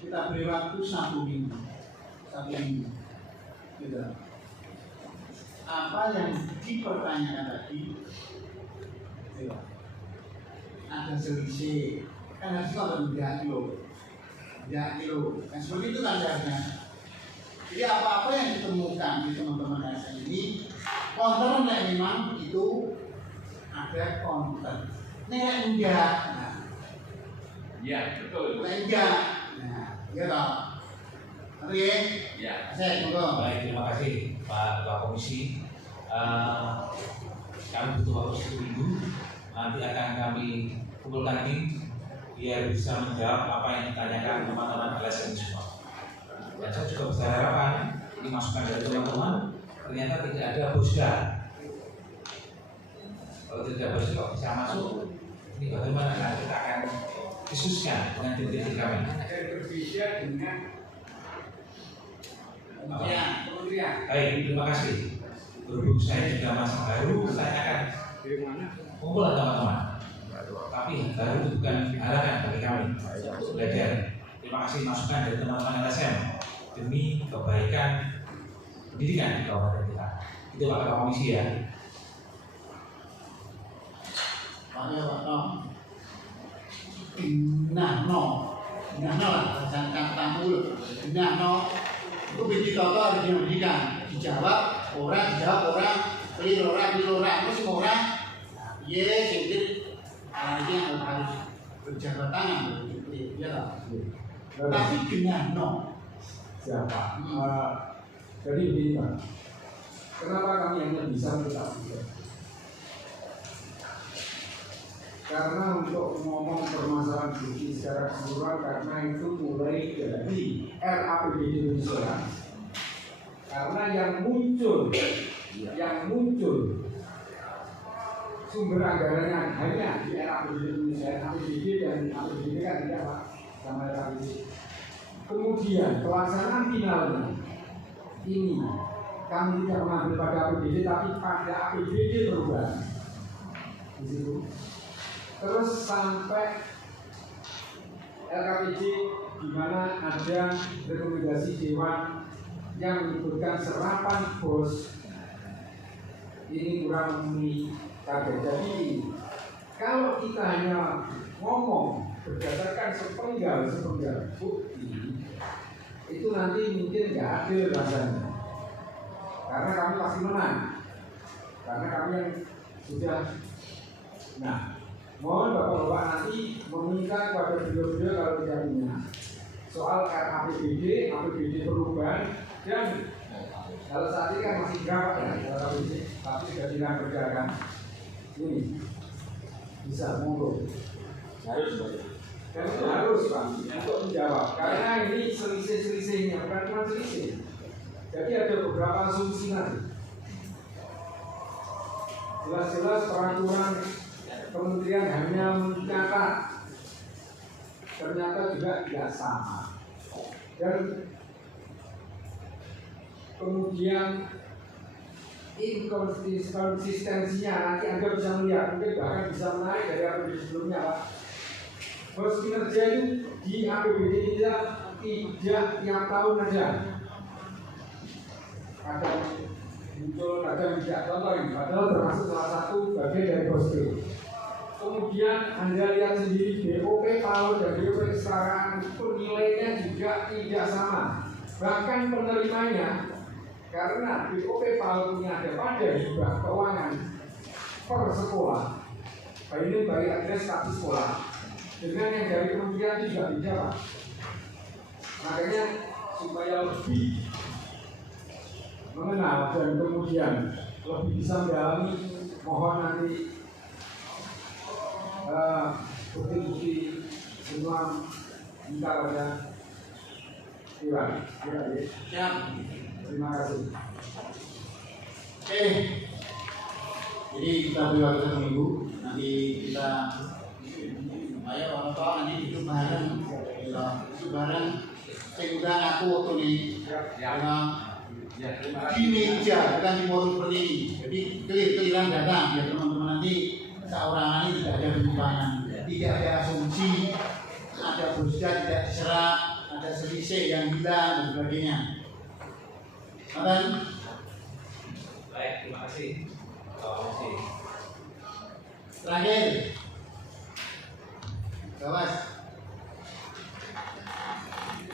Kita beri waktu 1 minggu. 1 minggu. Gitu. Apa yang dipertanyakan tadi, gitu. Ada selisih. Kan harus kalau tidak kilo. Kan seperti itu kan seharusnya. Jadi apa-apa yang ditemukan di teman-teman ASN ini, konten memang itu ada konten. Nek enggak, nah, ya betul. Nek enggak, nah, ya toh. Oke, Ya. Saya monggo. Baik, terima kasih Pak Ketua Komisi. Kami butuh waktu 1 minggu. Nanti akan kami kumpulkan tim biar bisa menjawab apa yang ditanyakan teman-teman LSM semua. Dan saya juga besar harapan ini masukan dari teman-teman. Ternyata tidak ada bosda. Kalau tidak bosda kok bisa masuk? Ini bagaimana? Nah, kita akan diskusikan dengan tim kami. Dan berbeda dengan kementerian. Baik, terima kasih. Berhubung saya juga masih baru, saya akan kumpulkan teman-teman. Tapi baru itu bukan halangan bagi kami untuk belajar. Terima kasih masukan dari teman-teman LSM demi kebaikan pendidikan di kabupaten kita. Itu Pak Ketua Komisi ya. Pak Tom. Nah lah, jangan tampul. Itu binti toto harus diberikan. Dijawab orang, keliru orang, terus orang. Yes, jadi ini harus berjabat tangan, ya lah. Tapi dengan siapa? Jadi begini Pak, kenapa kami hanya bisa menetapkan? Karena untuk ngomong permasalahan gizi secara keseluruhan, karena itu mulai dari RAPBD Indonesia. Karena yang muncul sumber anggarannya hanya di RAPBD Indonesia, APBD dan APBD kan tidak Pak, sama RAPBD. Kemudian pelaksanaan finalnya ini kami tidak mengambil pada APBD tapi pada APBD perubahan di situ. Terus sampai LKPD di mana ada rekomendasi dewan yang menyebutkan serapan bos ini kurang memenuhi target. Jadi kalau kita hanya ngomong berdasarkan sepenggal bukti itu nanti mungkin nggak adil rasanya. Karena kami pasti menang. Karena kami yang sudah. Nah, mohon Bapak-Bapak nanti meminta kepada beliau-beliau kalau tidak punya soal RAPBD, APBD perubahan dan kalau saat ini kan masih berapa ya RAPBD, tapi sudah tidak berjalan. Ini bisa monggo. Harus dan itu harus Pak untuk menjawab karena ini selisih-selisihnya bukan cuma selisih. Jadi ada beberapa asumsi nanti. Jelas-jelas peraturan kementerian hanya mencatat, ternyata juga tidak sama. Dan kemudian inkonsistensinya nanti Anda bisa melihat, mungkin bahkan bisa menarik dari APBD sebelumnya Pak. Bos kinerja itu di APBD tidak tiap tahun aja. Kadang muncul, kadang tidak contoh ini, padahal termasuk salah satu bagian dari bos itu. Kemudian Anda lihat sendiri BOP PAUD dan BOP kesetaraan itu nilainya juga tidak sama. Bahkan penerimanya karena BOP PAUD ada pada hibah keuangan per sekolah. Ini bagi adres status sekolah. Dengan yang dari kementerian itu juga beda Pak. Makanya supaya lebih mengenal dan kemudian lebih bisa mendalami, mohon nanti bukti-bukti semua minta pada Iwan. Siap. Terima kasih. Oke. Jadi kita beri waktu 1 minggu. Nanti kita ayo orang tua nanti hidup bareng. Hidup bareng. Saya undang aku waktu ini. Di meja bukan di forum seperti ini. Jadi clear-clearan data biar teman-teman nanti seorang ini tidak ada penyimpangan, tidak ada asumsi fisik yang hilang dan sebagainya. Aman? Baik, terima kasih. Terakhir, Gawas.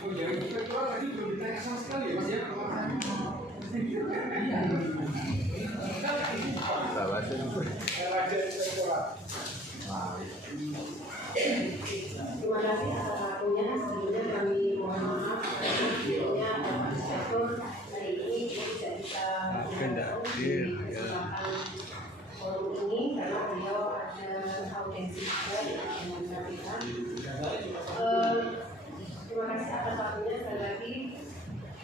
Oh ya, inspektorat tadi belum ditanya sama sekali ya Mas ya. Terima kasih atas waktunya. Sebelumnya kami mohon maaf sebelumnya Pak Inspektur hari ini tidak bisa di kesempatan forum ini karena beliau ada audiensi juga dengan KPK. Terima kasih atas waktunya. Sekali lagi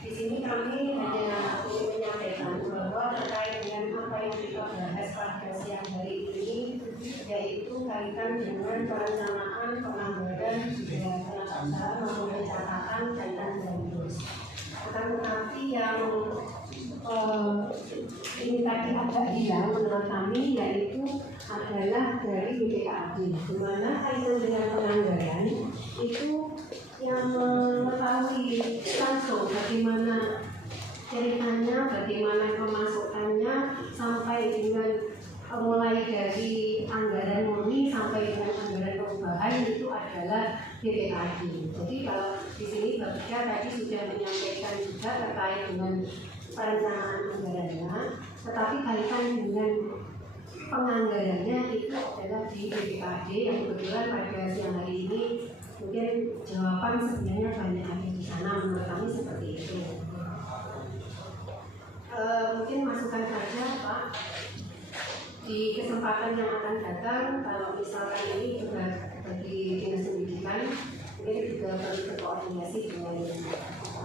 di sini kami hanya ingin menyampaikan bahwa terkait dengan apa yang kita bahas pada siang hari ini, yaitu kaitan dengan perencanaan penganggaran penata maupun pencatatan dan bansos. Tetapi yang ini tadi agak hilang menurut kami, yaitu adalah dari BPKAD, di mana kaitan dengan penganggaran itu yang mengetahui langsung bagaimana ceritanya, bagaimana pemasukannya, sampai dengan mulai dari anggaran murni sampai dengan anggaran perubahan itu adalah BPKAD. Jadi kalau di sini Bapak tadi sudah menyampaikan juga terkait dengan perencanaan anggarannya, tetapi kaitan dengan penganggarannya itu adalah di BPKAD yang kebetulan pada siang hari ini mungkin jawaban sebenarnya banyak ada di sana, menurut kami seperti itu. Mungkin masukan saja Pak, di kesempatan yang akan datang, kalau misalkan ini juga bagi dinas pendidikan, mungkin juga perlu berkoordinasi dengan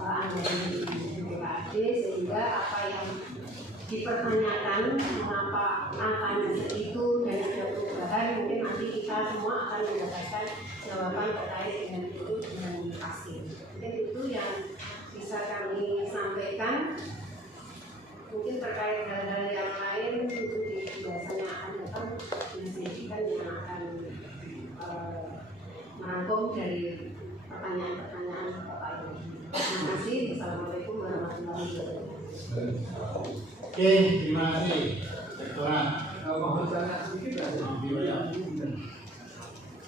anggaran di BPKAD, sehingga apa yang dipertanyakan mengapa angkanya segitu dan ada perubahan, mungkin nanti kita semua akan mendapatkan jawaban terkait dengan itu dengan pasti. Mungkin itu yang bisa kami sampaikan. Mungkin terkait hal-hal yang lain itu di biasanya akan datang dinas pendidikan yang akan merangkum dari pertanyaan-pertanyaan Bapak Ibu. Terima kasih. Assalamualaikum warahmatullahi wabarakatuh. Oke, terima kasih. Rektorat. Mohon tanya sedikit saja.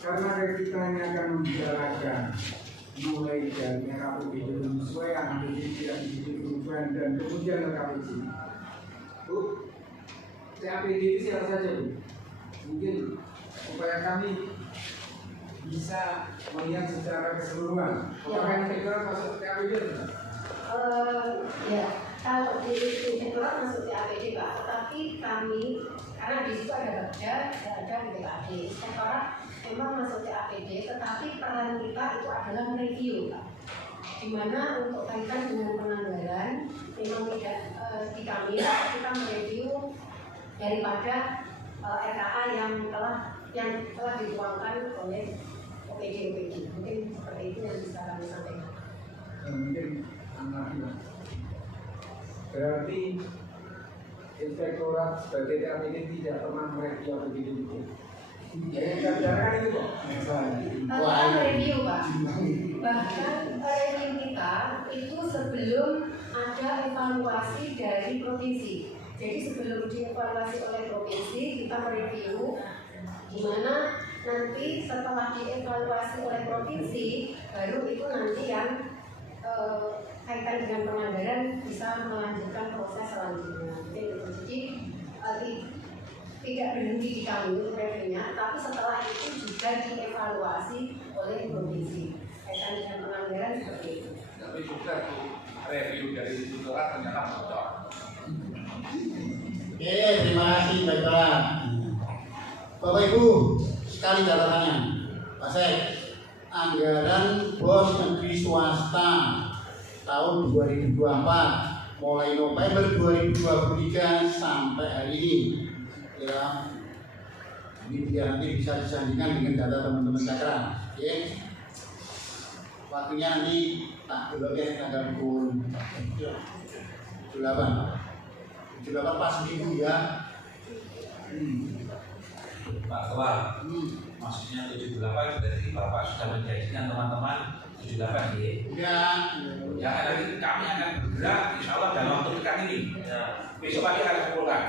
Karena kita akan membicarakan mulai dari RAPBD penyesuaian, APBD perubahan, dan kemudian KPJ. Bu, CAPD itu siapa saja Bu? Mungkin supaya kami bisa melihat secara keseluruhan. Apakah inspektorat masuk CAPD? Ya, kalau di inspektorat masuk CAPD Pak, tetapi kami karena di situ ada Bapeda, ada BPKAD. Inspektorat memang masuk CAPD, tetapi peran kita itu adalah mereview Pak. Dimana untuk kaitan dengan penganggaran memang tidak di kami, kita mereview daripada RKA yang telah dituangkan oleh OPD. Mungkin seperti itu yang bisa kami sampaikan. Mungkin berarti inspektorat sebagai KPD tidak pernah mereview APBD itu. Yang kita bicarakan itu kok. Kita mereview Pak. Bahkan review kita itu sebelum ada evaluasi dari provinsi. Jadi sebelum dievaluasi oleh provinsi, kita mereview di mana nanti setelah dievaluasi oleh provinsi, baru itu nanti yang kaitan dengan penganggaran bisa melanjutkan proses selanjutnya. Jadi tidak berhenti di kami untuk reviewnya, tapi setelah itu juga dievaluasi oleh provinsi. Kaitan dengan penganggaran seperti itu. Tapi juga review dari inspektorat ternyata bocor. Oke, terima kasih Rektorat. Bapak Ibu, sekali catatannya, Pak Sek, anggaran BOS negeri swasta tahun 2024 mulai November 2023 sampai hari ini, ya, ini biar nanti bisa disandingkan dengan data teman-teman Cakra. Oke, waktunya nanti tak beloknya tanggal pukul 78 pas minggu ya. Pak Ketua. Maksudnya 78 berarti Bapak sudah menjanjikan teman-teman 78 ya. Ya nanti kami akan bergerak insya Allah dalam waktu dekat ini. Besok pagi akan kumpulkan.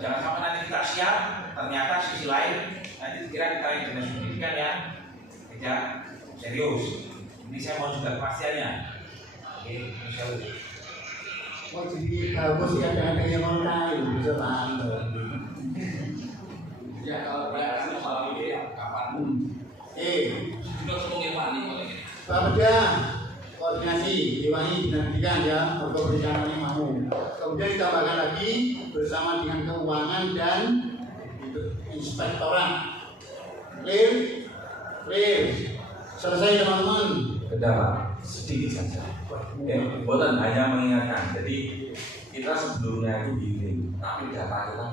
Jangan sampai nanti kita siap, ternyata sisi lain nanti kira kita yang dinas pendidikan ya tidak serius. Ini saya mau juga kepastiannya. Oke, insya Allah. Oh jadi kalau sih ada yang mau tahu bisa tahu. Ya kalau perayaan soal ini kapan? Kita ngomongin mani boleh. Bapak koordinasi Dewangi Pendidikan ya untuk rencananya mau. Kemudian ditambahkan lagi bersama dengan keuangan dan inspektorat. Clear. Selesai teman-teman. Kenapa? Sedikit saja. Bukan hanya mengingatkan. Jadi kita sebelumnya itu bimbing, tapi data kita.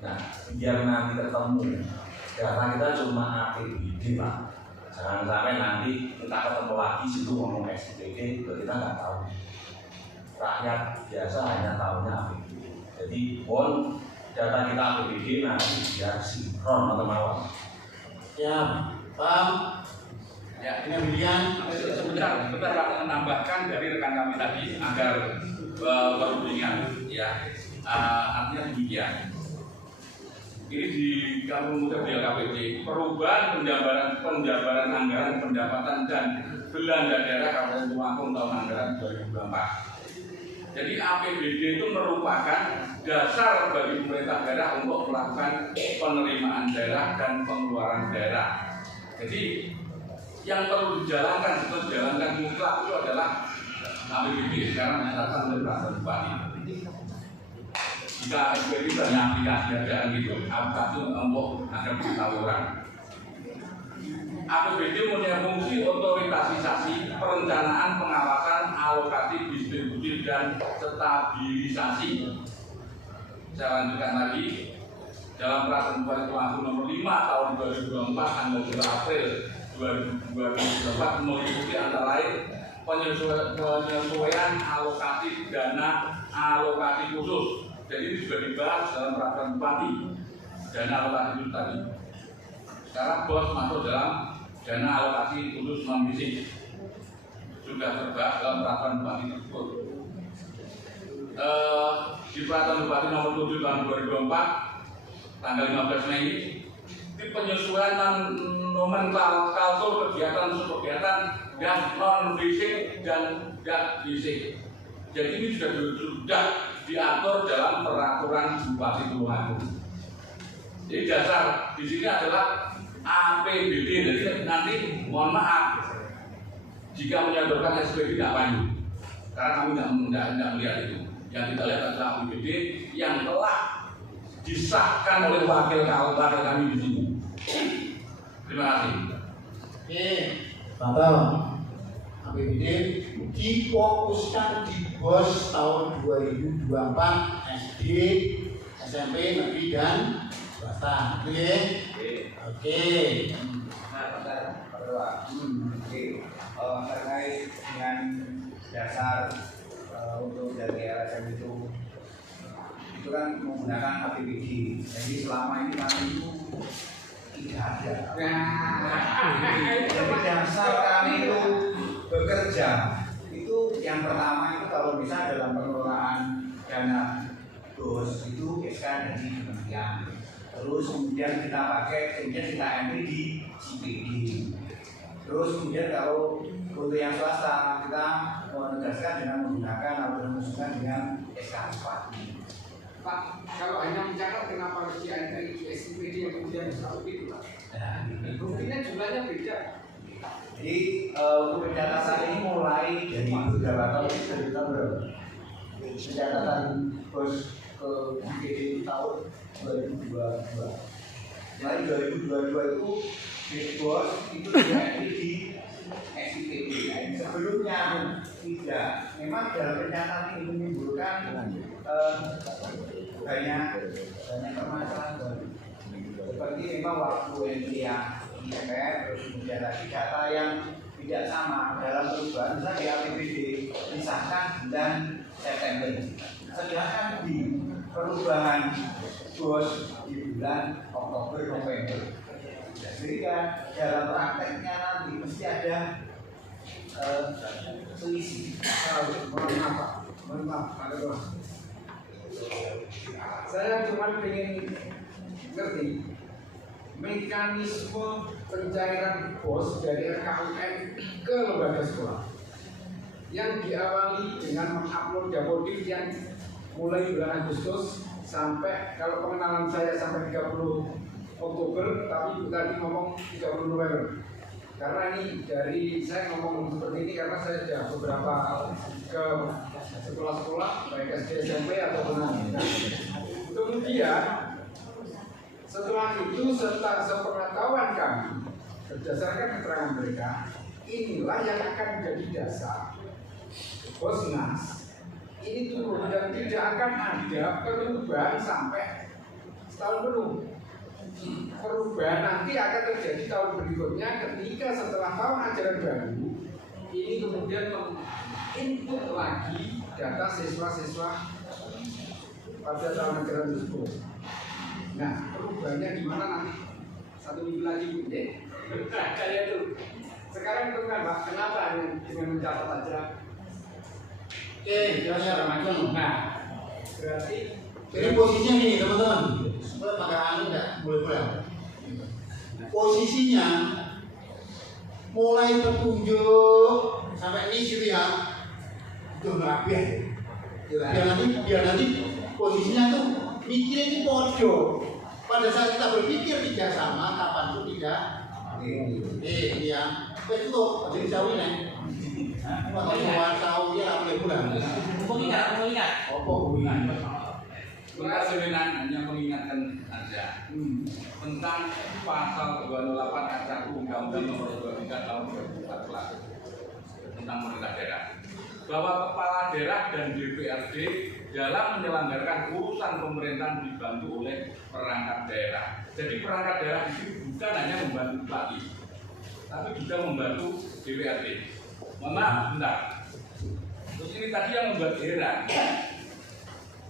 Nah, biar nanti ketemu data kita cuma APBD Pak. Jangan sampai nanti kita ketemu lagi situ ngomong SPBD, kita nggak tahu. Rakyat biasa hanya tahunya APBD. Jadi pun data kita APBD nanti biar sinkron teman-teman. Siap, paham? Ya, ini pilihan. Sebentar menambahkan dari rekan kami tadi agar perundingan ya. Artinya demikian. Ini di Kampung Muda BLKPD perubahan penjabaran anggaran pendapatan dan belanja daerah Kabupaten Tulungagung tahun anggaran 2024. Jadi APBD itu merupakan dasar bagi pemerintah daerah untuk melakukan penerimaan daerah dan pengeluaran daerah. Jadi yang perlu dijalankan mutlak itu adalah APBD sekarang ditetapkan oleh Peraturan Bupati. Jika SPB banyak aplikasi ada gitu, aplikasi untuk ada pengetahuan. APBD punya fungsi otoritasisasi, perencanaan, pengawasan, alokasi, distribusi, dan stabilisasi. Saya lanjutkan lagi. Dalam Peraturan Bupati Tulungagung nomor 5 tahun 2024 tanggal 2 April 2024 meliputi antara lain penyesuaian alokasi dana alokasi khusus. Jadi ini sudah dibahas dalam Peraturan Bupati dana alokasi khusus tadi. Sekarang bos masuk dalam dana alokasi khusus non fisik, sudah terbahas dalam Peraturan Bupati tersebut. Di Peraturan Bupati nomor 7 tahun 2024 tanggal 15 Mei ini penyesuaian nomenklatur kegiatan subkegiatan dan non fisik dan fisik. Jadi ini sudah diatur dalam Peraturan Bupati Tulungagung. Jadi dasar di sini adalah APBD. Jadi nanti mohon maaf jika menyodorkan SPB tidak panjang, karena kami tidak melihat itu. Yang kita lihat adalah APBD yang telah disahkan oleh wakil kami di sini. Terima kasih. Batal. APBD difokuskan di BOS tahun 2024 SD, SMP, negeri dan swasta. Oke. Terkait dengan dasar untuk dari LSM itu kan menggunakan APBD. Jadi selama ini kami itu tidak ada. Jadi dasar kami itu bekerja itu yang pertama itu kalau bisa dalam pengelolaan dana BOS itu SK dari kementerian. Terus kemudian kita pakai, kemudian kita ambil di CPD. Terus kemudian kalau untuk yang swasta kita menegaskan dengan menggunakan atau mengusulkan dengan SK Bupati. Pak, kalau hanya mencatat kenapa harus diangkat di SPD yang kemudian satu itu Pak? Buktinya jumlahnya beda. Jadi untuk pencatatan ini mulai dari beberapa tahun kita pencatatan BOS ke SPD itu tahun 2022. Mulai 2022 itu BOS itu tidak di SPD. Sebelumnya tidak. Memang dalam pencatatan ini menimbulkan banyak permasalahan baru. Seperti memang waktu yang IMF, terus kemudian lagi data yang tidak sama dalam perubahan. Misalnya di APBD disahkan bulan September, sedangkan di perubahan BOS di bulan Oktober. berkompensasi. Jadi kan dalam prakteknya nanti mesti ada selisih. Mohon maaf, saya cuma ingin ngerti mekanisme pencairan BOS dari RKUN ke lembaga sekolah yang diawali dengan mengupload dapodik yang mulai bulan Agustus sampai, kalau pengenalan saya sampai 30 Oktober, tapi tadi ngomong 30 November. Karena ini dari saya ngomong seperti ini karena saya sudah beberapa ke sekolah-sekolah baik SD, SMP atau penanganan. Kemudian setelah itu serta sepengetahuan kami berdasarkan keterangan mereka, inilah yang akan menjadi dasar Bosnas ini turun dan tidak akan ada perubahan sampai setahun penuh. Perubahan nanti akan terjadi tahun berikutnya ketika setelah tahun ajaran baru ini kemudian input lagi data siswa-siswa pada tahun ajaran tersebut. Nah, perubahannya gimana nanti? 1 minggu lagi ya. Kayak itu. Sekarang itu kan Pak, kenapa dengan mencatat aja? Oke, jelasnya macam. Nah, berarti Jadi posisinya nih teman-teman, supaya pakai anu enggak boleh. Posisinya mulai petunjuk sampai ini gitu ya, itu rapi. Biar nanti posisinya tuh mikirnya itu podo. Pada saat kita berpikir tidak sama, kapan pun tidak. Iya, betul. Jadi jauh nih. Kalau mau tahu ya boleh pulang. Mengingat. Oh, Benar sebenarnya hanya mengingatkan aja tentang pasal 208 Acta Undang-Undang Nomor 23 Tahun 2014 tentang pemerintah daerah, bahwa kepala daerah dan DPRD dalam menyelenggarkan urusan pemerintahan dibantu oleh perangkat daerah. Jadi perangkat daerah itu bukan hanya membantu bupati, tapi juga membantu DPRD. Mohon maaf, bentar. Terus ini tadi yang membuat daerah.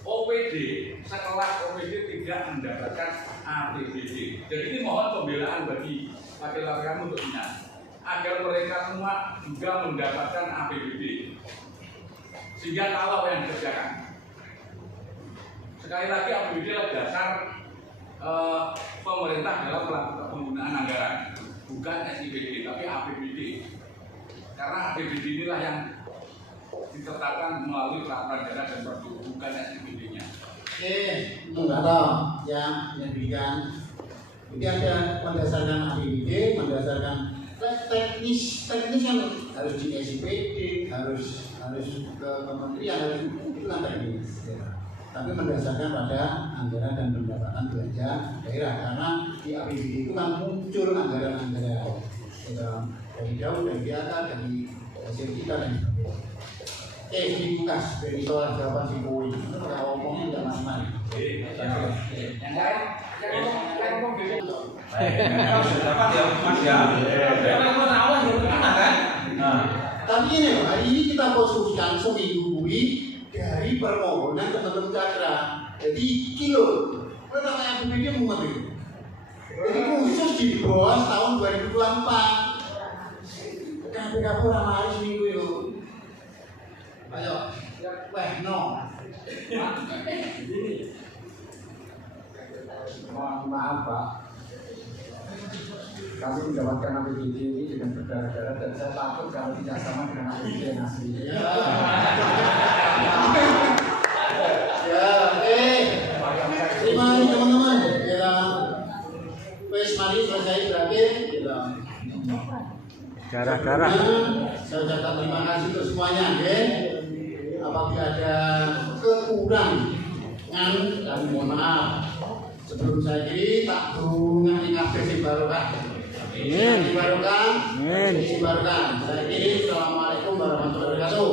OPD, sekelas OPD tidak mendapatkan APBD. Jadi ini mohon pembelaan bagi laki-laki kami untuk ingat agar mereka semua juga mendapatkan APBD sehingga tahu apa yang dikerjakan. Sekali lagi APBD adalah dasar pemerintah dalam melakukan penggunaan anggaran, bukan SIPD tapi APBD. Karena APBD inilah yang ditetapkan melalui peraturan daerah dan pergub, bukan SIPD-nya. Enggak tahu yang diberikan. Jadi ada berdasarkan APBD, berdasarkan teknis yang harus di SIPD, harus ke kementerian, harus itu kan teknis. Tapi berdasarkan pada anggaran dan pendapatan belanja daerah, karena di APBD itu kan muncul anggaran-anggaran dari jauh, dari atas, dari hasil kita dan sebagainya. Dibuka dari soal jawaban si Boy. Kalau ngomongnya tidak masing-masing. Yang lain, yang ngomong gitu. Tapi ini loh, hari ini kita konstruksikan seminggu dari permohonan teman-teman Cakra. Jadi kilo, kalau namanya APBD mau ngerti. Jadi khusus di BOS tahun 2024. KPK orang hari seminggu itu. Ayo, weh no. Maaf Pak, kami mendapatkan APBD ini dengan berdarah-darah dan saya takut kalau tidak sama dengan APBD yang asli. Terima kasih teman-teman. Wes mari selesai berakhir. Garah-garah. Saya ucapkan terima kasih untuk semuanya. Apabila ada kekurangan dan mohon maaf. Sebelum saya kiri tak bunga ingat si barokah. Si barokah. Saya kiri. Assalamualaikum warahmatullahi wabarakatuh.